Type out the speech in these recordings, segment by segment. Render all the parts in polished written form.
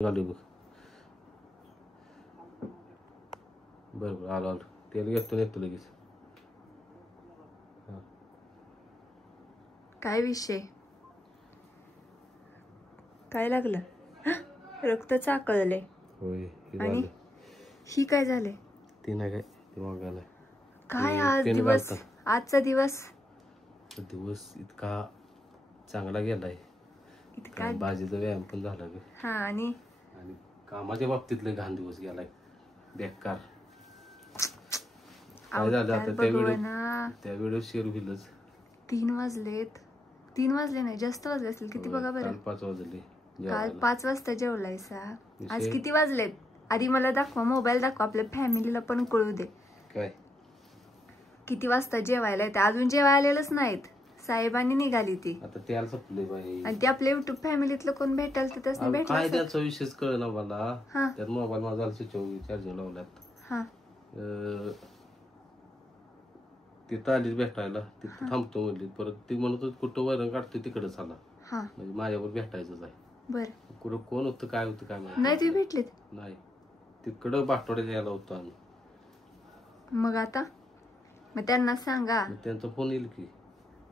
आलो बघ. बरं आलो आलो. त्याला येतो लगेच. काय विषय? काय लागलं? रक्त चाकळले. होय आणि ही काय झाले? ती नाही काय ती मागायला. काय आज दिवस, आजचा दिवस इतका चांगला गेलाय. इतका बाजीचा व्यायाम पण झाला ग. हा आणि कामाच्या बाबतीतले घाण दिवस गेलाय. बेकार. काय झालं आता त्या व्हिडिओ शेअर होईलच. 3 वाजलेत. 3 वाजले नाही, जास्त वाजले असतील. किती बघा बरं. काल 5 वाजले. काल 5 वाजता जेवलायसा. आज किती वाजलेत? आधी मला दाखवा, मोबाईल दाखवा, आपल्या फॅमिलीला पण कळू दे. काय किती वाजता जेवायला येते? अजून जेवायला आलेलंच नाहीत. साहेबांनी निघाली ती. आता त्याला संपले बाई. आणि ते आपल्या युट्यूब फॅमिलीतलं कोण भेटाल तर त्यासनी भेटलं. काय त्याचा विशेष कळना मला. त्यात मोबाईल माझा चार्जिंग लावल्यात. हा तिथं आलीच भेटायला. तिथं थांबतो म्हणली. परत ती म्हणत होती कुठं वैरण काढतो तिकडे चला. म्हणजे माझ्यावर भेटायचंच आहे. बर कुठं कोण होतं काय होतं काय माहिती नाही. तुम्ही भेटलेत? नाही, तिकडं बाटोड्याला यायला होतो आम्ही. मग आता मग त्यांना सांगा. त्यांचा फोन येईल की.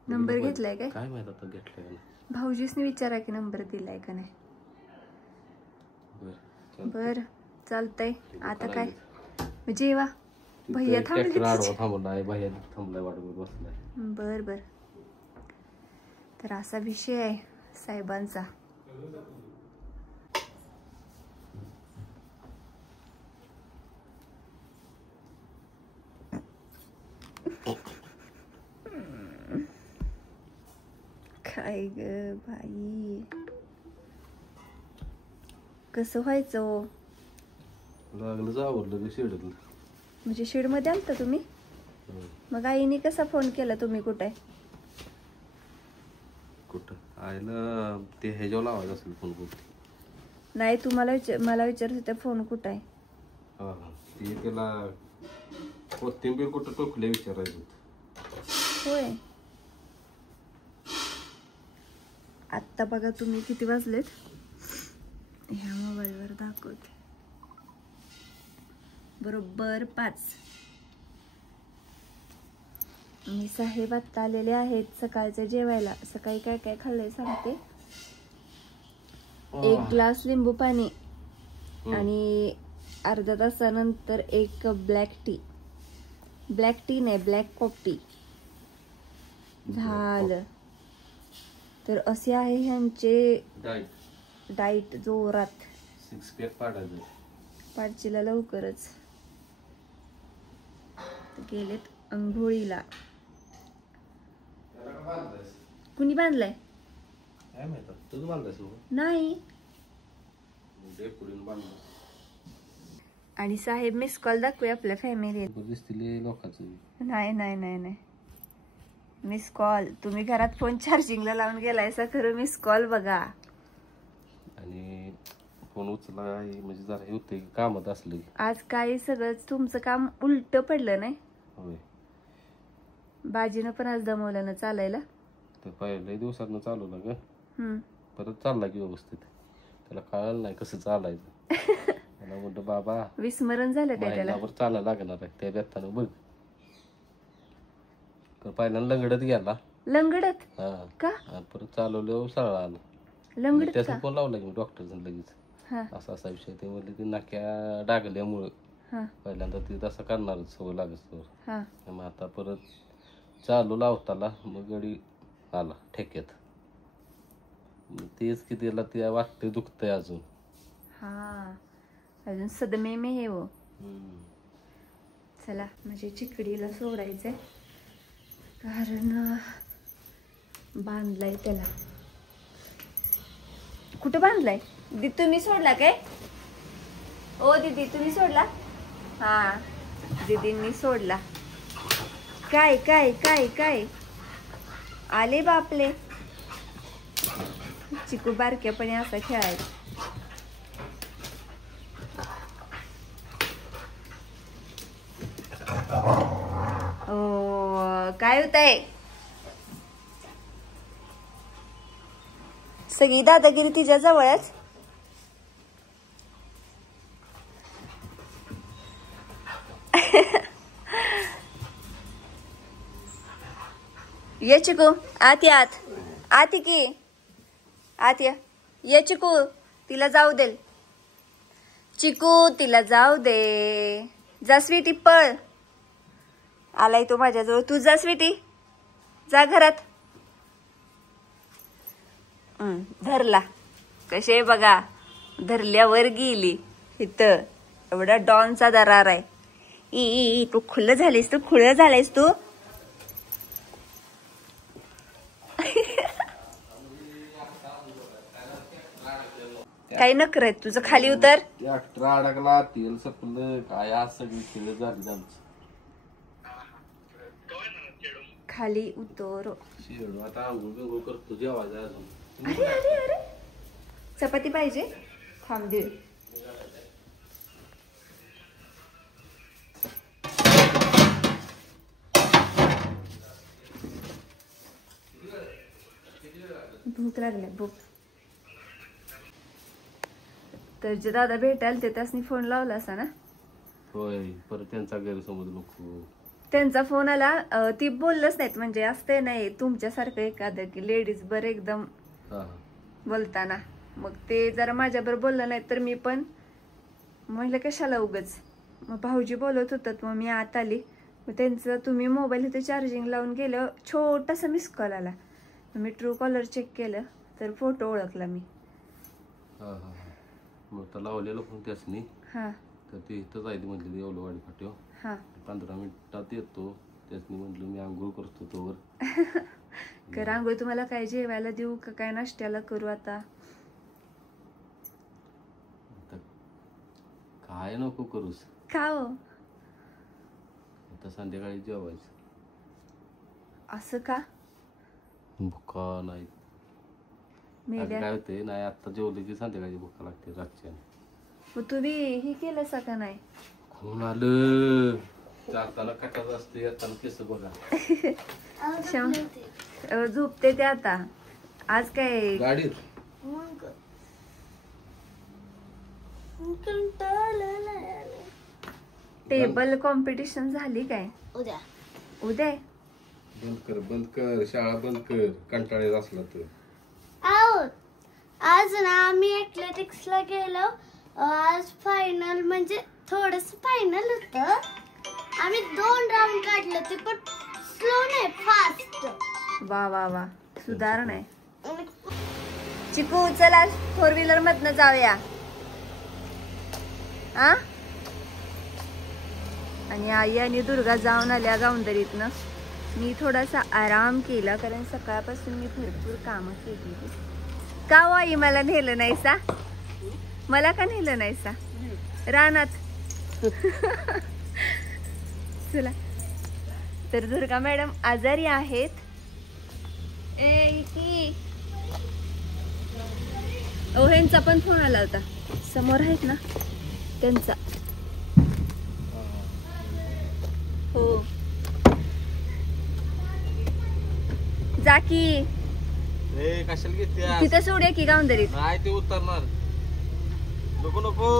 नंबर घेतलाय काय? काय माहित आता घेतलाय का नाही. भाऊजीसनी विचारा की नंबर दिलाय का नाही. बर चालतंय. आता काय जेवा. भैया थांबलाय. भैया थांबलाय वाट बसलाय. बर बर. तर असा विषय आहे साहेबांचा. काय ग बाई, कसं व्हायचं? लागलं आवडलं शेडलं. म्हणजे शेड मध्ये आलता तुम्ही? मग आईने कसा फोन केला? तुम्ही कुठे? कुठं आईला ते ह्याच्यावर लावायचं असेल फोन. कुठे नाही, तुम्हाला मला विचारत होते फोन कुठे आहे. ते त्याला कोथिंबीर कुठं टोकले विचारायचं. होय. आत्ता बघा तुम्ही किती वाजलेत. ह्या मोबाईलवर दाखवते. बरोबर 5. मी साहेब आत्ता आलेले आहेत सकाळचं जेवायला. सकाळी काय काय खाल्लंय सांगते. 1 ग्लास लिंबू पाणी आणि अर्धा तासानंतर 1 cup black tea. Black tea नाही, ब्लॅक कॉफी झालं. तर असे आहे ह्यांचे डाईट. जोरात 6 पॅक पाडायचं. पाडचीला लवकरच. गेलेत अंघोळीला. कुणी बांधलाय? नाही. आणि साहेब मिस कॉल दाखवूया आपल्या फॅमिलीत. नाही नाही नाही नाही, मिस कॉल. तुम्ही घरात फोन चार्जिंगला लावून गेलायसा, खरं मिस कॉल बघा. आणि फोन उचला म्हणजे जरा होते कामात असले. आज काय सगळं तुमचं काम उलट पडलं नाही. होय. बाजीनं पण आज दमवलं ना चालायला. तर पहिल्या दिवसातनं चालवलं ग. परत चालला की व्यवस्थित. त्याला कळलं नाही कसं चालायचं. मला म्हणतो बाबा विस्मरण झालं काय त्याला. चालायला लागणार आहे त्या बेतानं बघ. पहिल्यांदा लंगडत गेला. लंगडत का? परत चालवलं सरळ आलं. लंगडत त्याचं फोन लावला की डॉक्टर लगेच. असा असा विषय. ते म्हणले ती नाक्या डागल्यामुळं पहिल्यांदा ती तसं करणारच सवय लागत. मग आता परत चालू लावताला मग गडी आला ठेक्यात. तेच की त्याला ते वाटतंय दुखतंय अजून. अजून सदमे में हे वो. चला म्हणजे चिकडीला सोडायचंय, कारण बांधलाय त्याला. कुठं बांधलाय? दीदी तुम्ही सोडला काय? ओ दीदी तुम्ही सोडला? दीदींनी सोडला. काय काय काय काय आले बापले. चिकू बारक्यापणे असा खेळायचा. काय होतंय? सगळी दादागिरी तिच्या जवळच. ये चिकू आत या आत की आत ये चिकू तिला जाऊ दे चिकू तिला जाऊ दे जा स्वीटी पळ आलाय तो माझ्याजवळ तू जा स्वीटी जा घरात धरला कसे बघा धरल्यावर गेली इथं एवढा डॉनचा दरार आहे ई तू खुलं झालीस तू खुलं झालीस तू काही नकर आहे तुझं खाली उतर अडकला तेल सपलं काय आज सगळी खेळ झाली आमची खाली उतर शेडू आता आंघोळ करतो जेवायचं अजून अरे अरे अरे चपाती पाहिजे थांब दे भूक लागली भूक तर जे दादा भेटायला ते त्यासनी फोन लावला असा ना होय परत त्यांचा गैरसमज नको त्यांचा फोन आला ती बोललंच नाहीत म्हणजे असते नाही तुमच्यासारखं एखादं की लेडीज बर एकदम बोलताना मग ते जरा माझ्याबरोबर बोललं नाही तर मी पण म्हटलं कशाला उगच मग भाऊजी बोलत होतात मग मी आत आली मग त्यांचं तुम्ही मोबाईल इथे चार्जिंग लावून गेलं छोटासा मिस कॉल आला मी ट्रू कॉलर चेक केलं तर फोटो ओळखला मी मग तर लावलेलं पण त्यासनी हा तर ते इथं जायचं म्हटलं ते येवलवाडी फाट्यावर हा 15 मिनिटात येतो त्यासनी म्हटलं मी आंघोळ करतो तोवर कर आंघोळ तुम्हाला काय जेवायला देऊ का काय नाश्त्याला करू आता काय नको करूस का हो आता संध्याकाळी जेवायचं असं का भुका नाही काय होते नाही आता जेवले की संध्याकाळी भुका लागते रातच्या मग तुम्ही हे केलं का नाही कोण आलं जाताना कटाच असते येताना केस बघा झोपते ते आता आज काय गाडीत टेबल कॉम्पिटिशन झाली काय उद्या उद्या बंद कर शाळा बंद कर कंटाळेत असला तर आज ना आम्ही एथलेटिक्सला गेलो आज फायनल म्हणजे थोडस फायनल होत आम्ही 2 राऊंड काढले ते पण स्लो नाही फास्ट वा वा वा सुधारण आहे चिकू चला 4 व्हीलर मधनं जाऊया आ आणि आई आणि दुर्गा जाऊन आल्या गावंदरीतनं मी थोडासा आराम केला कारण सकाळपासून मी भरपूर कामं केली का हो आई मला नेलं नाहीसा मला का नेलं नाहीसा रानात चला तर दुर्गा मॅडम आजारी आहेत ह्यांचा पण फोन आला होता समोर आहेत ना त्यांचा हो जाकी कशाला घेते तिथं सोडूया की गावंदरीत नाही ते उतरणार नको नको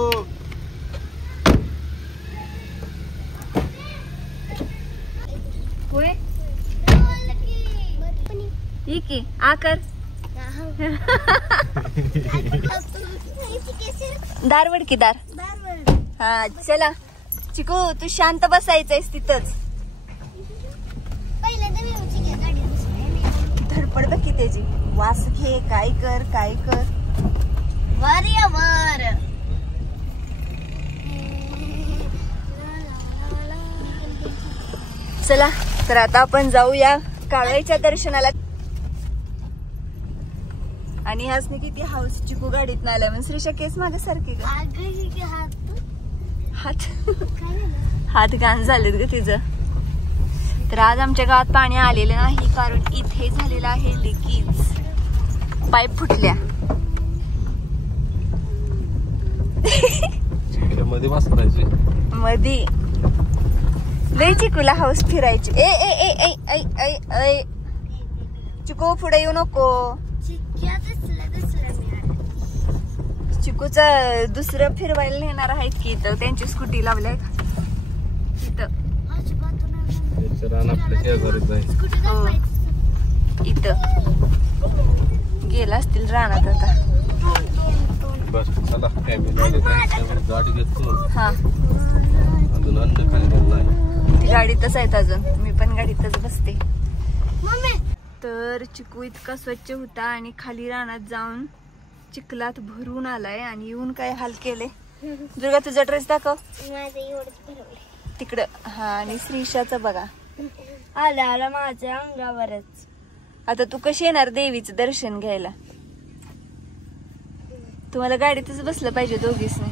होय ही की आकर दारवड की दार हा चला चिकू तू शांत बसायचंयस तिथंच धडपड बघ की त्याची वास घे काय कर वर या वर चला तर आता आपण जाऊया कावळ्याच्या दर्शनाला आणि ह्यासनी किती हाऊस चिकू गाडीत ना आल्या म्हणून श्रीषा केस मागे सारखे हात घाण झालेत ग तिचं तर आज आमच्या गावात पाणी आलेलं नाही कारण इथे झालेलं आहे लिकेज पाईप फुटल्या मध्ये बसरायची मधी लय चिकूला हाऊस फिरायची ए ए ए ए ऐ ऐ ऐ चिकू पुढे येऊ नको चिकूच दुसरं फिरवायला नेणार आहेत की इथं त्यांची स्कूटी लावल्या इथं आपल्या शेजारीच आहे इथं गेला असतील रानात आता. बस चला फॅमिली गाडी घेतो. हा अजून अन्न खाली नाही. ती गाडीतच आहेत अजून, मी पण गाडीतच बसते. तर चिकू इतका स्वच्छ होता आणि खाली रानात जाऊन चिखलात भरून आलाय आणि येऊन काय हाल केले. दुर्गा तुझा ड्रेस दाखव तिकडं. हा आणि श्रीषाचं बघा आला माझ्या अंगावरच. आता तू कशी येणार देवीचं दर्शन घ्यायला? तुम्हाला गाडीतच बसलं पाहिजे दोघीसनी.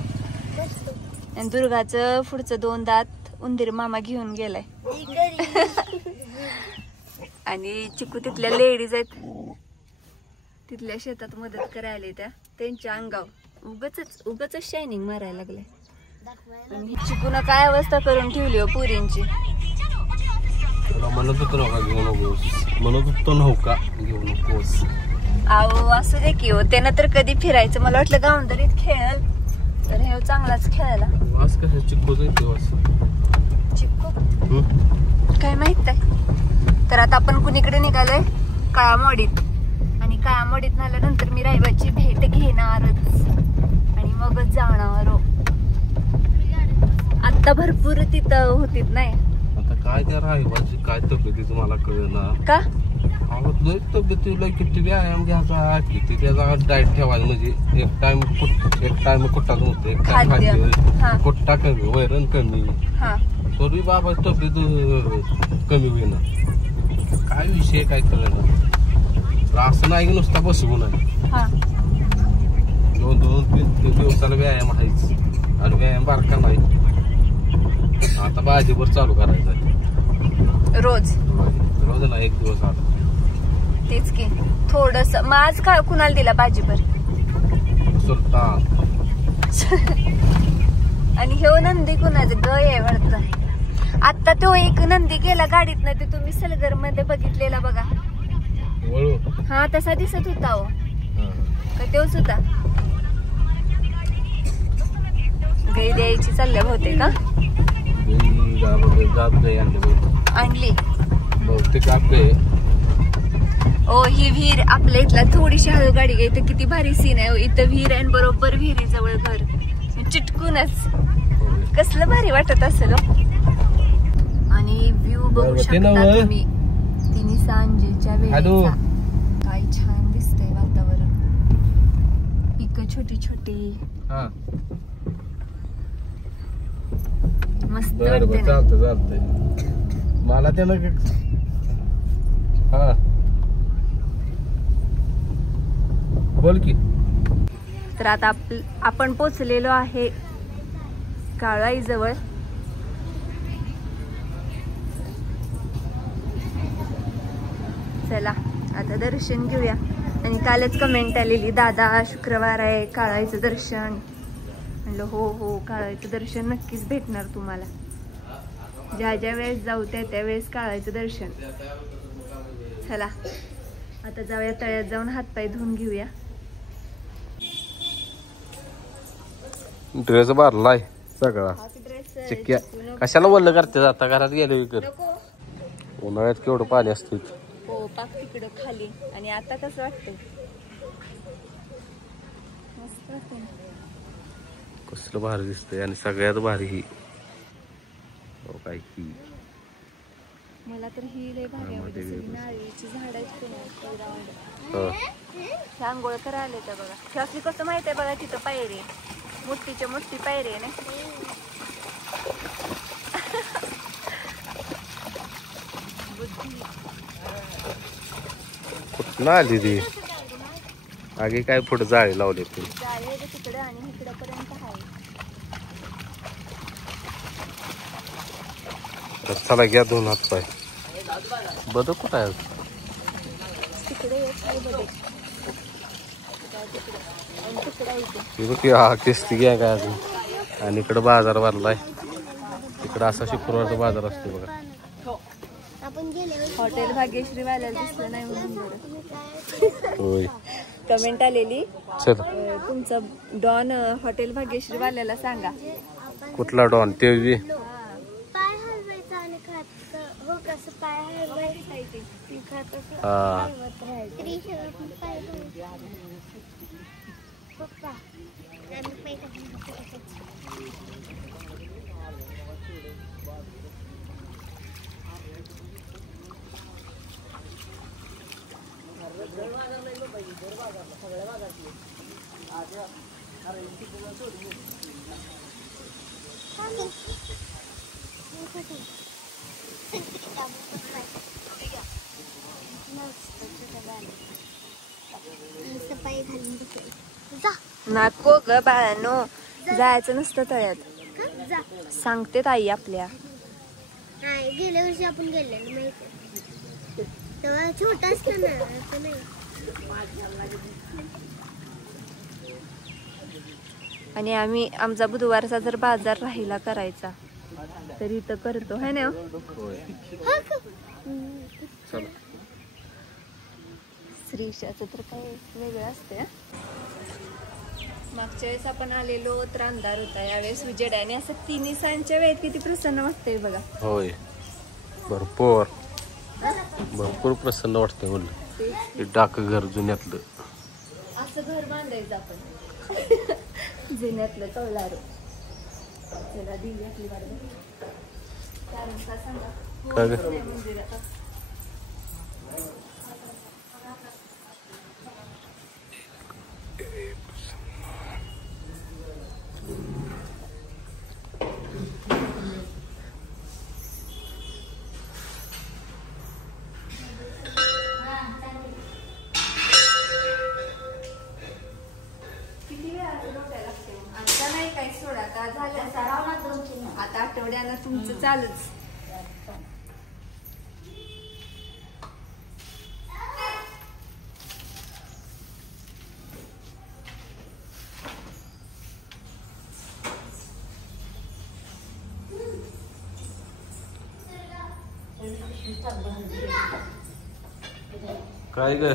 आणि दुर्गाचं पुढचं 2 दात उंदीर मामा घेऊन गेलाय. आणि चिकू तिथल्या लेडीज आहेत, तिथल्या शेतात मदत करायला त्या त्यांच्या अंगावर उगाच शायनिंग मारायला लागले. आणि चिकून काय अवस्था करून ठेवली हो पुरींची. म्हणत होतो नका घेऊ नकोस, म्हणत होतो नव्हता घेऊ नकोस. अहो असं दे की हो, त्यानं तर कधी फिरायचं. मला वाटलं गावंदरीत खेळल तर हे चांगलाच खेळायला. वास कसं चिकूच येते वास. चिकू काय माहित आहे. तर आता आपण कुणीकडे निघालोय? काळामोडीत. आणि काळामोडीत आल्यानंतर मी रायबाची भेट घेणारच आणि मगच जाणार. आता भरपूर तिथं होतीत नाही. आता काय त्या रायबाची काय तब्येतीच मला कळेना का. तब्येतीला किती व्यायाम घ्यायचा, किती त्याचा डाएट ठेवायचा. म्हणजे एक टाइम कुठ्टा नव्हतं, एक टाइम खाद्य कुठ्टा कमी, वैरण कमी, तरी बाबा तब्येत कमी होईना. काय विषय काय कळेना. असं नाही की नुसता बसवून आहे. 2-3 दिवसाला व्यायाम आहेच. आणि व्यायाम बारका नाही. आता भाजीवर चालू करायचं आहे रोज ना, 1 दिवस आता. तेच की थोडस. मग आज काय कुणाला दिला भाजीवर? सुलतान. आणि हे नंदी कुणाचं गय आहे वाटतं. आता तो एक नंदी गेला गाडीत ना, ते तुम्ही सलगर मध्ये बघितलेला बघा. हा तसा दिसत होता हो का तोच होता. गाई द्यायची चालल्या होते का आणली बहुतेक. ओ ही विहीर आपल्या इथला थोडीशी हळू गाडी घ्याय तर किती भारी सीन आहे. इथं विहीर आहे बरोबर विहिरी जवळ घर चिटकूनच. कसलं भारी वाटत असेल. आणि व्ह्यू बघू शकता तुम्ही. तिन्ही सांजेच्या वेळेला काय छान दिसतंय वातावरण. पिकं छोटी छोटी मस्त वाटते. चालतंय मला त्यानं. हा बोल की. तर आता आपण पोचलेलो आहे काळाई जवळ. चला आता दर्शन घेऊया. आणि कालच कमेंट आलेली, दादा शुक्रवार आहे काळाईचं दर्शन. म्हणलं हो काळाईचं दर्शन नक्कीच भेटणार तुम्हाला. ज्या वेळेस जाऊ त्या वेळेस काळाईचं दर्शन. चला आता जाऊया तळ्यात जाऊन हातपाय धुवून घेऊया. ड्रेस भरलाय सगळा चिक्क्या. कशाला बोललं करते आता घरात गेले विकर. उन्हाळ्यात केवढं पाणी असतं. हो पाक तिकडं खाली. आणि आता कसं वाटतंय? मस्त वाटतंय. कसलं भारी दिसतंय. आणि सगळ्यात भारी ही काय की मला तर ही लय भारी आवडते. नारळीची झाड आहेत आंघोळ करायला आले तर बघा. ह्यासनी कसं माहित आहे बघा, तिथं पायरी मोठीच्या मोठी पायरी आहे ना. कुठं आली ती आगे काय पुढे जाळी लावली ती तिकडे आणि इकडे पर्यंत आहे. चला घ्या 2 हात पाय. बदक कुठं आहे? तिकडे हा किस्ती घ्या काय अजून. आणि इकडं बाजार भरलाय. इकडं असा शुक्रवारचा बाजार असतो बघा. हॉटेल भाग्यश्री वाल्याला दिसलं नाही म्हणून होय कमेंट आलेली. चल तुमचं डॉन हॉटेल भाग्यश्री वाल्याला सांगा. कुठला डॉन? ते पाय हलवायचा आणि हो कसं पाय हलवायचं. हा नको ग बाळानो, जायचं नसतं तळ्यात, सांगते ताई आपल्या. गेल्या वर्षी आपण गेलेलो माहिती, तेव्हा छोटा असतं ना. आणि आम्ही आमचा बुधवारचा जर बाजार राहिला करायचा तर इथं करतो है ना. श्रीशाचं तर काय वेगळं असते. मागच्या वेळेस आपण आलेलो तर अंधार होता, यावेळेस उजेड आहे. आणि असं तिन्ही सांच्या वेळेत किती प्रसन्न वाटतंय बघा. होय, भरपूर भरपूर प्रसन्न वाटतंय. बोल डाक घर जुन्यातलं असं घर बांधायचं आपण, जुन्यातलं कौलारू. त्याला दिली आपली वाट कारण का सांगा मंदिरात. आता आठवड्यानं तुमचं चालूच. काय ग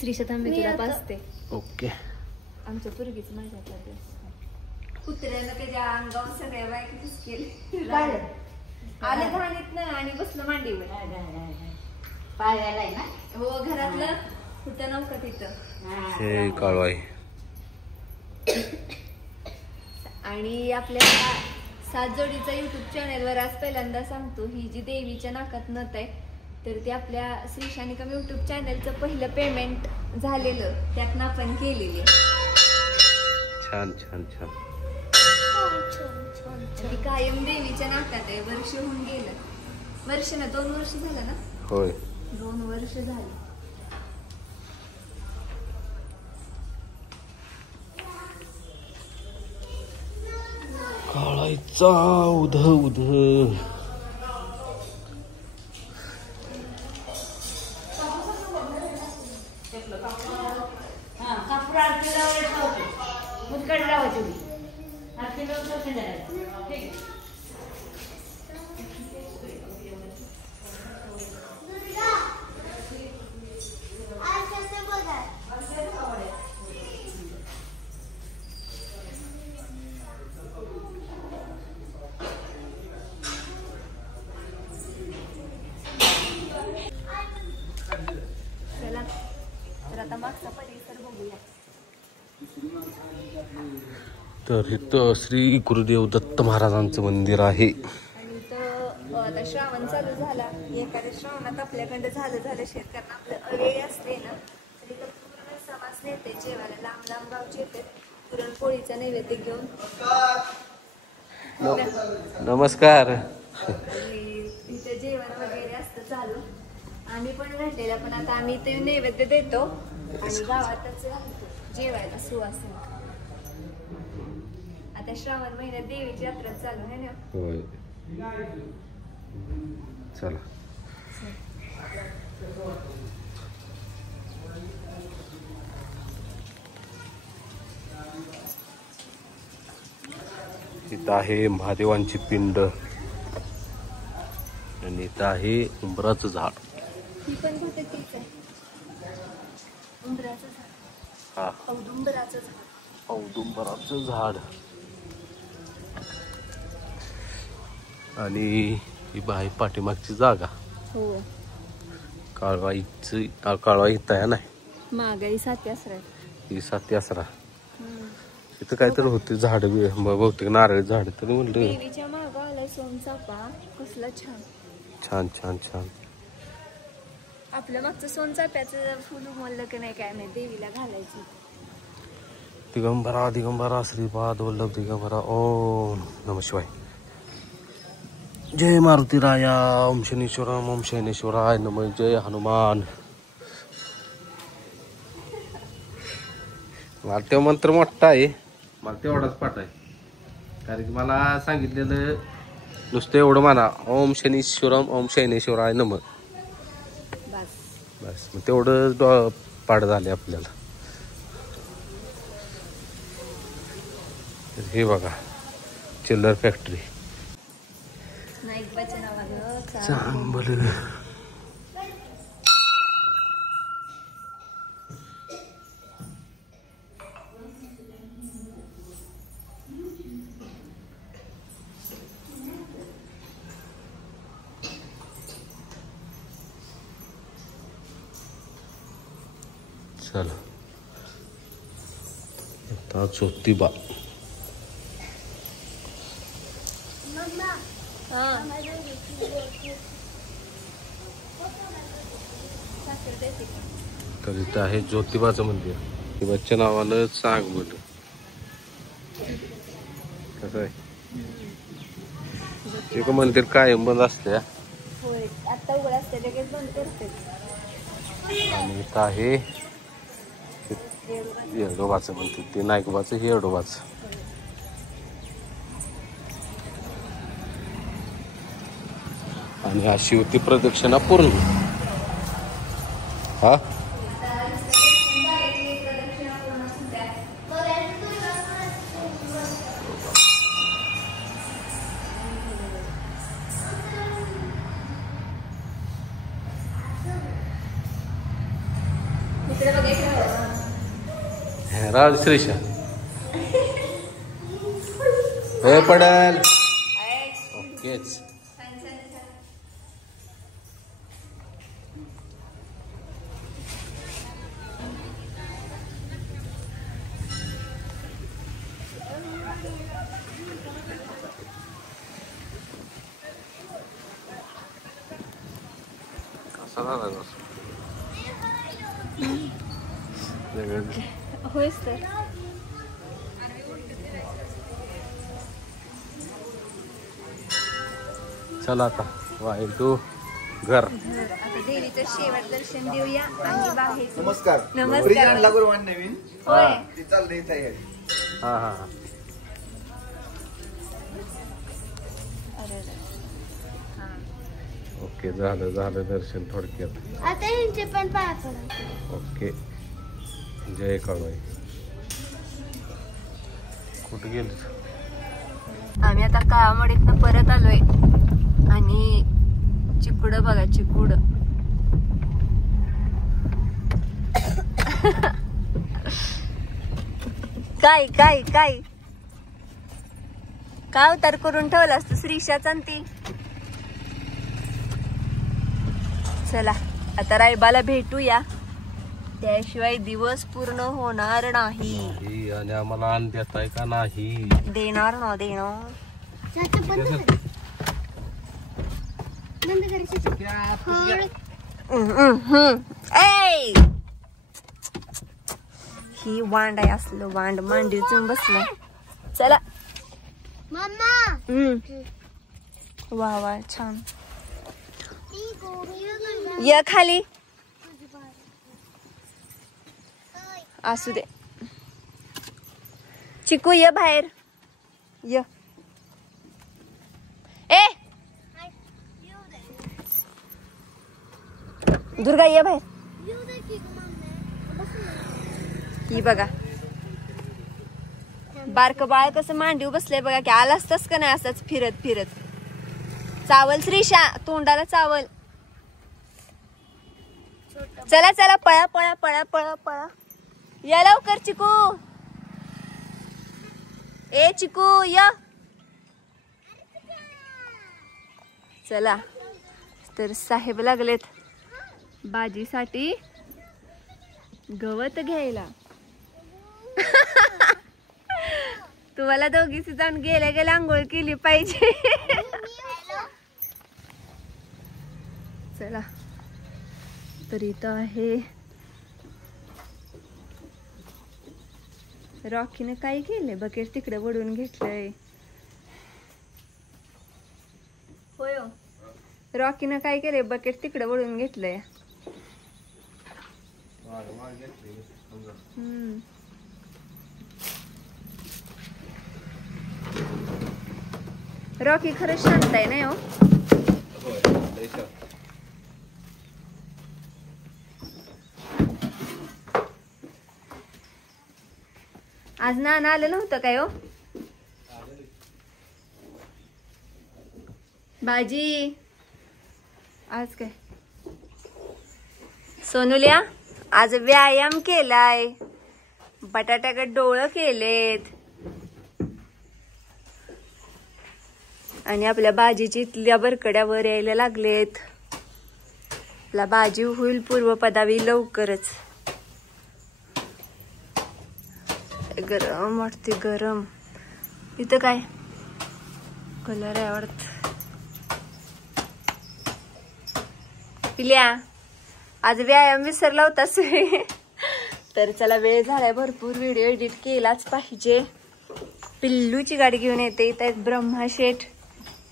श्रीशा थांबे तुला पाचते. ओके. आमच्या पोरगीच माझ्या कुत्र्यानं त्याच्या अंगावर सगळ्या बायकीच केले. आले धानीत ना आणि बसलं मांडीवर. हो, घरातलं कुठं नव्हतं तिथं. हे काळू आहे. आणि आपल्या 7 जोडीचा युट्यूब चॅनलवर आज पहिल्यांदा सांगतो, ही जी देवीच्या नाकात नथ आहे तर ते आपल्या श्रीशाने कमी युट्यूब चॅनलचं पहिलं पेमेंट झालेलं त्यातनं आपण केलेली. छान छान छान. ती कायम देवीच्या नाकात आहे. वर्ष होऊन गेलं. वर्ष ना 2 वर्ष झालं ना. होय, 2 वर्ष झाली. काळायचा उध उध. तर इथं श्री गुरुदेव दत्त महाराजांचं मंदिर आहे. आणि इथं आता श्रावण चालू झाला. एखाद्या श्रावणात आपल्याकडे झालं शेतकऱ्यांना आपलं अवेळी असले ना तर इथं पूर्ण समाज नेते जेवायला लांब लांब गावचे येते. पुरणपोळीचा नैवेद्य घेऊन. नमस्कार. आणि इथे जेवण वगैरे असतं चालू. आम्ही पण घातलेला, पण आता आम्ही ते नैवेद्य देतो आणि गावातच राहतो जेवायला सुवासिनी. आता श्रावण महिन्यात देवीची यात्रा चालू आहे ना. होय चला. इथं आहे महादेवांची पिंड आणि इथं आहे उंबराचं झाड. ही पण बहुतेक तीच आहे. उंबराचं झाड. हा औदुंबराचं झाड. औदुंबराचं झाड. आणि ही बाई पाठीमागची जागा. हो काळवाईची काळवाई इथं आहे ना. मागाई 7 आसरा. ही 7 आसरा. इथं काहीतरी होते झाड बहुतेक नारळ झाड. तरी म्हणलं देवीच्या मागं आलाय सोनचाफा. कसला छान छान छान छान. आपल्या मागचं सोनचाफ्याचं फुल उमललं की नाही काय माहिती देवीला घालायची. दिगंबरा दिगंबरा श्रीपाद वल्लभ दिगंबरा ओम नमः शिवाय. जय मारुती राया ओम शनीश्वरम ओम शैनेश्वराय नमः. जय हनुमान. मला तो मंत्र मोठा आहे. मला तेवढाच पाठ आहे. कारण की मला सांगितलेलं नुसतं एवढं म्हणा ओम शनीश्वरम ओम शैनेश्वराय नमः. बस मग तेवढं पाठ झाले आपल्याला. हे बघा चिल्लर फॅक्टरी. चांगलं चला आता ज्योतिबा. तर इथं आहे ज्योतिबाचं मंदिर. ज्योतिबाच्या नावानं चांगलं. कसं आहे ते मंदिर कायम बंद असते. आता उघड असते लगेच बंद करते. आणि इथं आहे येडोबाचं मंदिर. ते नायकोबाचं हे येडोबाचं. आणि अशी होती प्रदक्षिणा पूर्ण. हा राज श्रीशा हे पडल. ओकेच. कसा झाला होयच तर. चला आता वाय टू घर. आता देवीचं शेवट दर्शन देऊया आणि बाहेर. नमस्कार. नमस्कार. नवीन होय ती चाललंय तयारी. हा हा हा. अरे हा ओके झालं झालं दर्शन थोडक्यात. आता यांचे पण पाया पडायचे. ओके जय काळवाई. कुठे गेले? आम्ही आता काळामडीतनं परत आलोय आणि चिकुड बघा चिकुड. काय काय काय का अवतार करून ठेवला असतो श्रीशाचा ती. चला आता रायबाला भेटूया. त्याशिवाय दिवस पूर्ण होणार नाही. आणि आम्हाला अन्न देताय का नाही? देणार ना देणार. ही वांड आहे असलं वांड मांडीचून बसलं. चला मम्मा. वा वा छान. या खाली असू दे. चिकू ये बाहेर. य ए दुर्गा ये बाहेर. ही बघा बारक बाळ कसं मांडीव बसलंय बघा की. आला असतास का नाही असंच फिरत फिरत. चावल श्रीशा तोंडाला चावल. चला चला पळा पळा पळा पळा पळा. या लवकर चिकू. ए चिकू या. चला तर साहेब लागलेत भाजीसाठी गवत घ्यायला. तुम्हाला दोघीच जाऊन गेल्या गेल्या आंघोळ केली पाहिजे. चला तर इथं आहे रॉकीने काय केलंय बकेट तिकडे वडून घेतलंय. होय रॉकीनं काय केलंय बकेट तिकडे वडून घेतलंय. रॉकी खरंच शांत आहे नाही हो. आज नाना आलं नव्हतं काय हो. भाजी आज काय सोनुल्या आज व्यायाम केलाय. बटाट्याकडे डोळं केलेत आणि आपल्या भाजीची इथल्या बरकड्यावर यायला लागलेत. आपला भाजी होईल पूर्वपदावी लवकरच. गरम वाटते गरम. इथं काय कलर आहे वाटत. पिल्या आज व्यायाम विसरला होतास. तर चला वेळ झालाय भरपूर. व्हिडिओ एडिट केलाच पाहिजे. पिल्लूची गाडी घेऊन येते. इथं आहेत ब्रह्मा शेठ.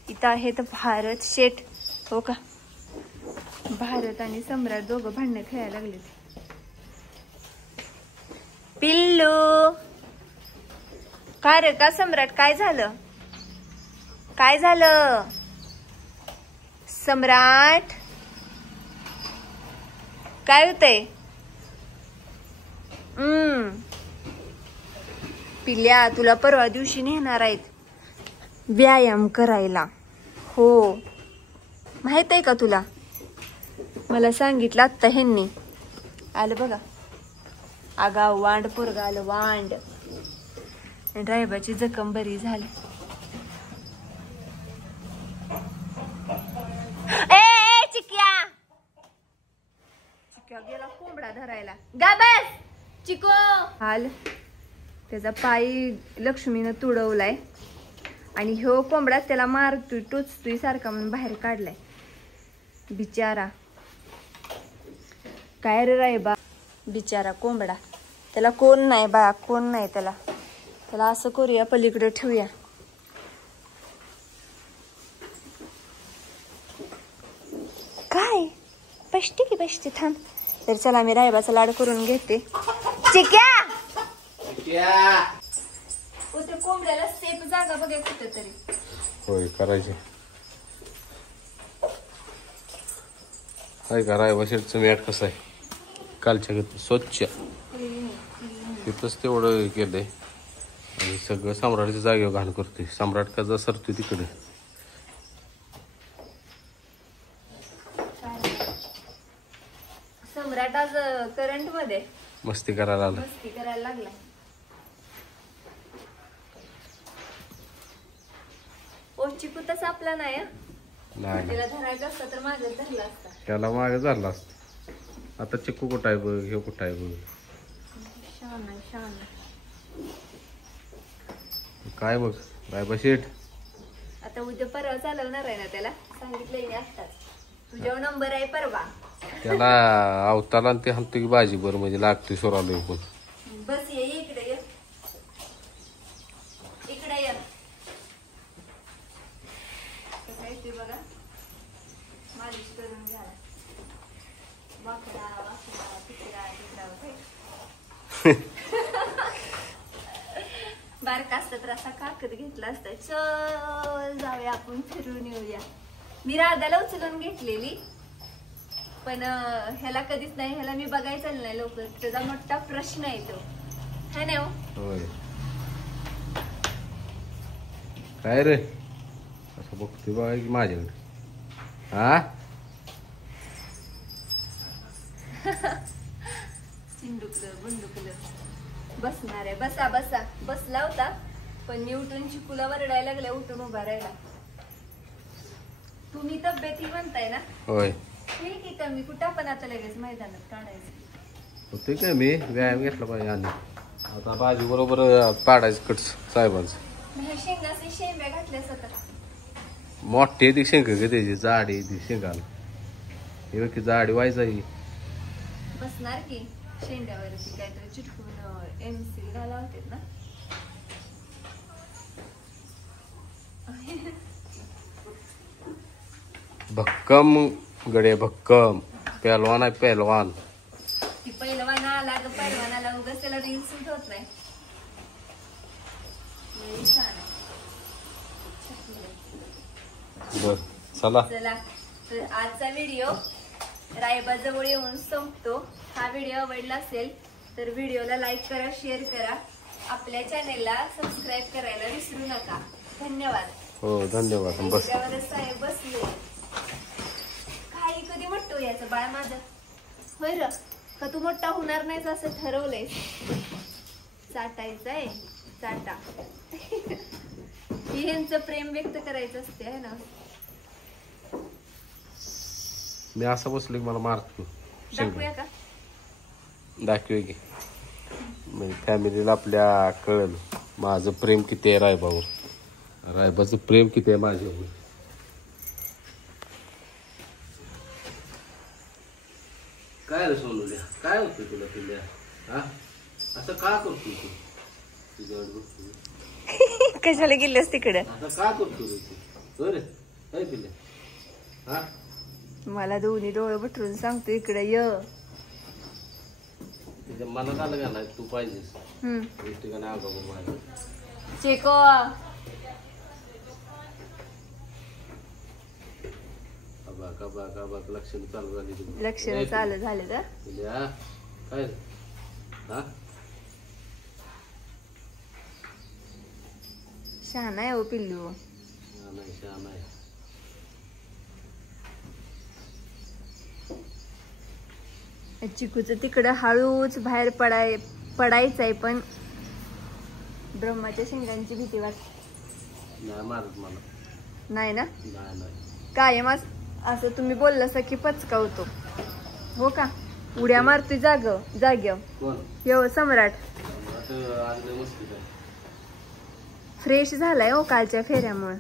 इथं आहेत भारत शेठ. हो का भारत आणि सम्राट दोघं भांडणं खेळायला लागलेत. पिल्लू काय रे का सम्राट काय झालं. काय झालं सम्राट. काय होतंय. पिल्या तुला परवा दिवशी नेणार आहेत व्यायाम करायला. हो माहित आहे का तुला. मला सांगितलं आत्ता ह्यांनी. आलं बघा आगा वांड पोरगा आलं वांड. ड्रायव्हरची जखम बरी झाली. ए चिक्या चिक्या गेला कोंबडा धरायला. गा बस चिको. हाल त्याचा पाय लक्ष्मीनं तुडवलाय आणि ह्यो कोंबडा त्याला मारतोय टोचतोय सारखा म्हणून बाहेर काढलाय बिचारा. काय रे राय बा बिचारा कोंबडा. त्याला कोण नाही बा कोण नाही. त्याला असं करूया पलीकडे ठेवूया. काय पष्टी की पष्टी थांब. तर चला मी रायबाचा लाड करून घेते. चिक्या उद्या कोंबड्याला सेफ जागा बघा कुठे तरी. होय करायचे. काय कराय शेटचं मॅट कसं आहे कालच्या घेतलं स्वच्छ. तिथंच तेवढं केलंय आणि सगळं सम्राटच्या जागेवर घाण करतोय. सम्राट का सरतोय तिकडे. सम्राट आज करंट मध्ये मस्ती करायला आला. मस्ती करायला लागला. ओ चिकू तसा आपला नाही. नाही त्याला धरायचं असतं तर माझं धरला असता. त्याला मागे झाला असत. आता चिक्कू कुठं आहे बघ. हे कुठं आहे बघ. शान काय मग रायबा शेठ आता उद्या परवा चालवणार आहे ना. त्याला सांगितलंय मी आत्ताच. तुझ्यावर नंबर आहे परवा. त्याला अवताला आणि ते हाणतो की भाजी बरं म्हणजे लागतोय सोरालोय पण. बस ये इकडे ये. इकडे ये. कसं आहे ते बघा. मालिश करून घ्या. वाकडा वाकडा तिकडा तिकडा. बारका असता तर असा काकत घेतला असता, चल जाऊया आपण फिरून येऊया. मी राधाला उचलून घेतलेली, पण ह्याला कधीच नाही, ह्याला मी बघायचं नाही लवकर, त्याचा मोठा प्रश्न आहे तो, है ना? होय. काय रे असं बघते बघा की माझ्याकडे. हा चिंडुकलं बुंडुकलं बसणार आहे. बसा बसा. बसला होता पण मी उठून चिकूला वरडायला लागल्या, उठून उभा राहिला. तुम्ही तब्येती म्हणताय ना? होय. ठीक आहे, कमी कुठं आपण आता लगेच मैदानात काढायचं. होते काय मी व्यायाम घेतला पाहिजे. आणि आता बाजू बरोबर पाडायचं कट साहेबांचं. शेंगाचे शेंब्या घातल्यास आता मोठे ती शेंग ग त्याची जाडी ती शेंगाला हे की जाडी व्हायचा ही. बसणार की शेंड्यावरती काहीतरी चिटकून एमसी घाला होते ना. भक्कम गडे भक्कम पहलवान आहे पहलवान. ती पहिलवान आला ग, पहिलवानाला उगाच त्याला रील सूट होत नाही. बर चला चला, तर आजचा व्हिडिओ रायबाजवळ येऊन संपतो. हा व्हिडिओ आवडला असेल तर व्हिडिओला लाईक करा, शेअर करा, आपल्या चॅनेलला सबस्क्राईब करायला विसरू नका. धन्यवाद. हो धन्यवाद. बस साहेब बसले. काही कधी मोठं याचं बाळ माझं होय र का? तू मोठा होणार नाहीच असं ठरवलंय. चाटायचंय चाटा. ही ह्यांचं प्रेम व्यक्त करायचं असते है ना. मी असं बसलो की मला मारतो. दाखवूया का? दाखवूया की म्हणजे फॅमिलीला आपल्या कळलं माझं प्रेम किती आहे रायबावर, रायबाचं प्रेम किती आहे माझ्यावर. काय रे सोनूल्या, काय होतं तुला तुला? हा असं का करतो तू? तुझ्यावर बघतो कशाला गेलीस तिकडे? असं का करतो रे तू? रे काय तुला? हा मला दोन्ही डोळे बटरून सांगतो इकडे य. तिच्या मनात आलं का नाही तू पाहिजेस ठिकाणी आगाऊ माझं. चेको लक्षण चालू झाली. लक्षण चालू झाले तर काय हा शहाणा आहे हो पिल्लू. नाही चिकूच तिकडं हळूच बाहेर पडायचंय, पण ब्रह्माच्या शेंगांची भीती वाटते. नाही मारत मला. नाही ना? नाही कायम असं तुम्ही बोललास की पचकावतो हो का? उड्या मारतोय जाग्यावर सम्राट. फ्रेश झालाय हो कालच्या फेऱ्यामुळे.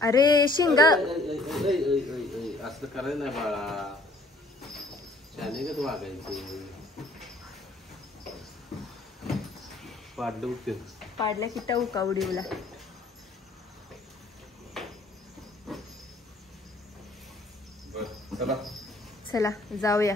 अरे शिंगा असं करायचं नाही बाळा. त्याने का तू वागायचं? पाडल्या की टवका उडीवला. चला जाऊया.